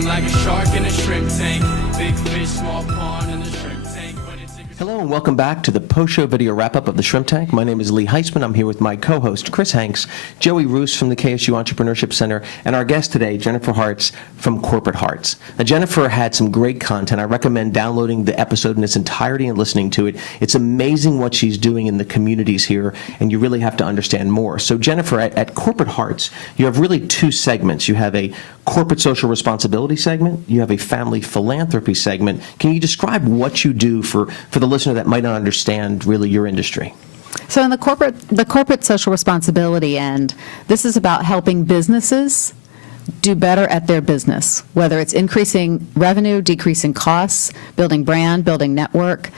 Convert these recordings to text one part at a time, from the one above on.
Swimming like a shark in a shrimp tank. Big fish, small pond in the shrimp tank. Hello and welcome back to the post-show video wrap-up of The Shrimp Tank. My name is Lee Heisman. I'm here with my co-host, Chris Hanks, Joey Roos from the KSU Entrepreneurship Center, and our guest today, Jennifer Hartz from Corporate Hartz. Now, Jennifer had some great content. I recommend downloading the episode in its entirety and listening to it. It's amazing what she's doing in the communities here, and you really have to understand more. So, Jennifer, at Corporate Hartz, you have really two segments. You have a corporate social responsibility segment. You have a family philanthropy segment. Can you describe what you do for the listener that might not understand really your industry? So in the corporate social responsibility end, this is about helping businesses do better at their business, whether it's increasing revenue, decreasing costs, building brand, building network,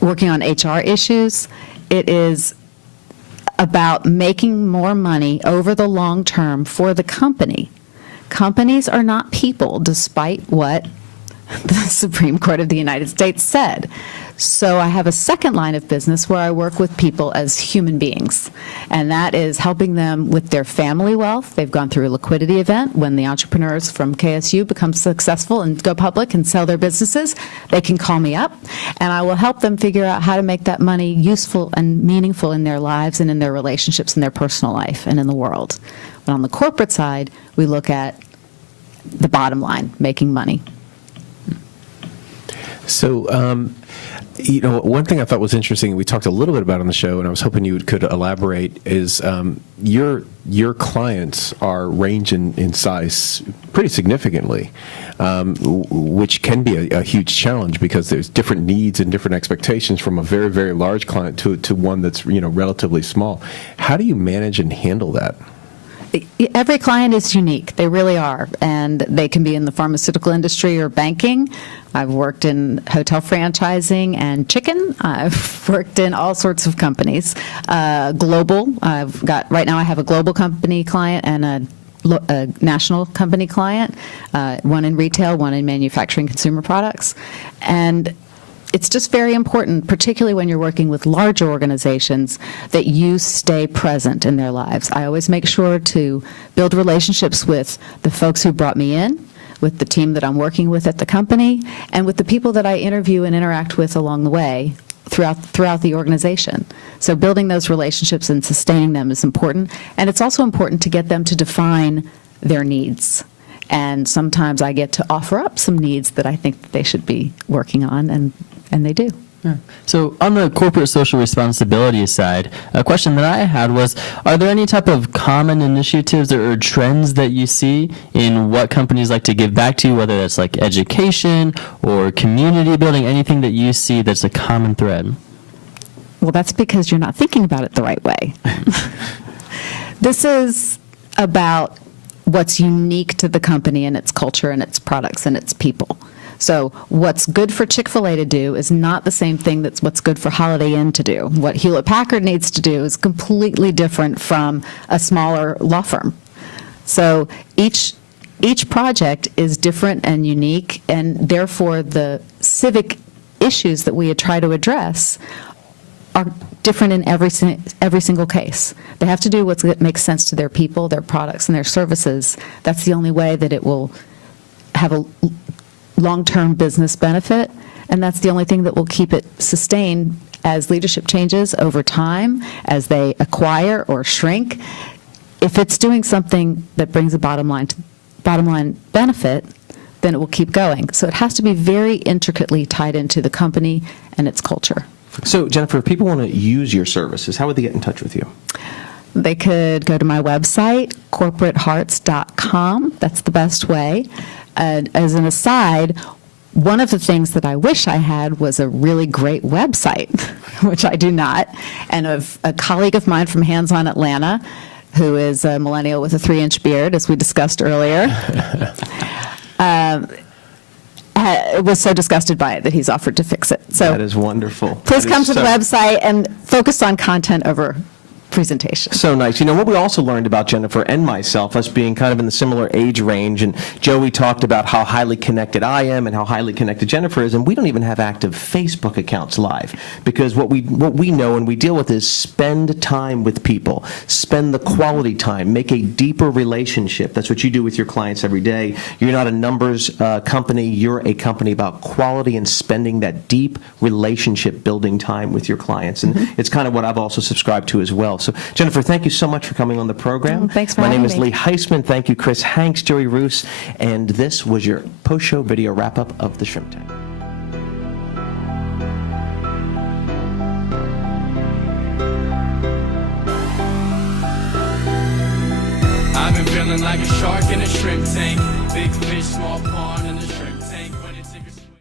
working on HR issues. It is about making more money over the long term for the company. Companies are not people, despite what the Supreme Court of the United States said. So I have a second line of business where I work with people as human beings, and that is helping them with their family wealth. They've gone through a liquidity event. When the entrepreneurs from KSU become successful and go public and sell their businesses, they can call me up, and I will help them figure out how to make that money useful and meaningful in their lives and in their relationships, in their personal life, and in the world. But on the corporate side, we look at the bottom line, making money. So, one thing I thought was interesting, we talked a little bit about on the show, and I was hoping you could elaborate, is your clients are range in size pretty significantly, which can be a huge challenge because there's different needs and different expectations from a very, very large client to one that's relatively small. How do you manage and handle that? Every client is unique. They really are. And they can be in the pharmaceutical industry or banking. I've worked in hotel franchising and chicken. I've worked in all sorts of companies. Global. Right now I have a global company client and a national company client, one in retail, one in manufacturing consumer products. And it's just very important, particularly when you're working with larger organizations, that you stay present in their lives. I always make sure to build relationships with the folks who brought me in, with the team that I'm working with at the company, and with the people that I interview and interact with along the way throughout the organization. So building those relationships and sustaining them is important, and it's also important to get them to define their needs. And sometimes I get to offer up some needs that I think that they should be working on, and they do. Yeah. So on the corporate social responsibility side, a question that I had was, are there any type of common initiatives or trends that you see in what companies like to give back to, whether that's like education or community building, anything that you see that's a common thread? Well, that's because you're not thinking about it the right way. This is about what's unique to the company and its culture and its products and its people. So what's good for Chick-fil-A to do is not the same thing that's what's good for Holiday Inn to do. What Hewlett-Packard needs to do is completely different from a smaller law firm. So each project is different and unique, and therefore the civic issues that we try to address are different in every single case. They have to do what makes sense to their people, their products, and their services. That's the only way that it will have a long-term business benefit, and that's the only thing that will keep it sustained as leadership changes over time, as they acquire or shrink. If it's doing something that brings a bottom line benefit, then it will keep going. So it has to be very intricately tied into the company and its culture. So, Jennifer, if people want to use your services, how would they get in touch with you? They could go to my website, corporatehartz.com. That's the best way. As an aside, one of the things that I wish I had was a really great website, which I do not. And a colleague of mine from Hands On Atlanta, who is a millennial with a 3-inch beard, as we discussed earlier, was so disgusted by it that he's offered to fix it. So that is wonderful. Please come to the website and focus on content over presentation. So nice. You know, what we also learned about Jennifer and myself, us being kind of in the similar age range, and Joey talked about how highly connected I am and how highly connected Jennifer is, and we don't even have active Facebook accounts live, because what we know and we deal with is spend time with people, spend the quality time, make a deeper relationship. That's what you do with your clients every day. You're not a numbers company. You're a company about quality and spending that deep relationship building time with your clients, and it's kind of what I've also subscribed to as well. So, Jennifer, thank you so much for coming on the program. Thanks for My name having is me. Lee Heisman. Thank you, Chris Hanks, Joey Roos, and this was your post-show video wrap-up of the Shrimp Tank. I've been feeling like a shark in a shrimp tank. Big fish, small pond, and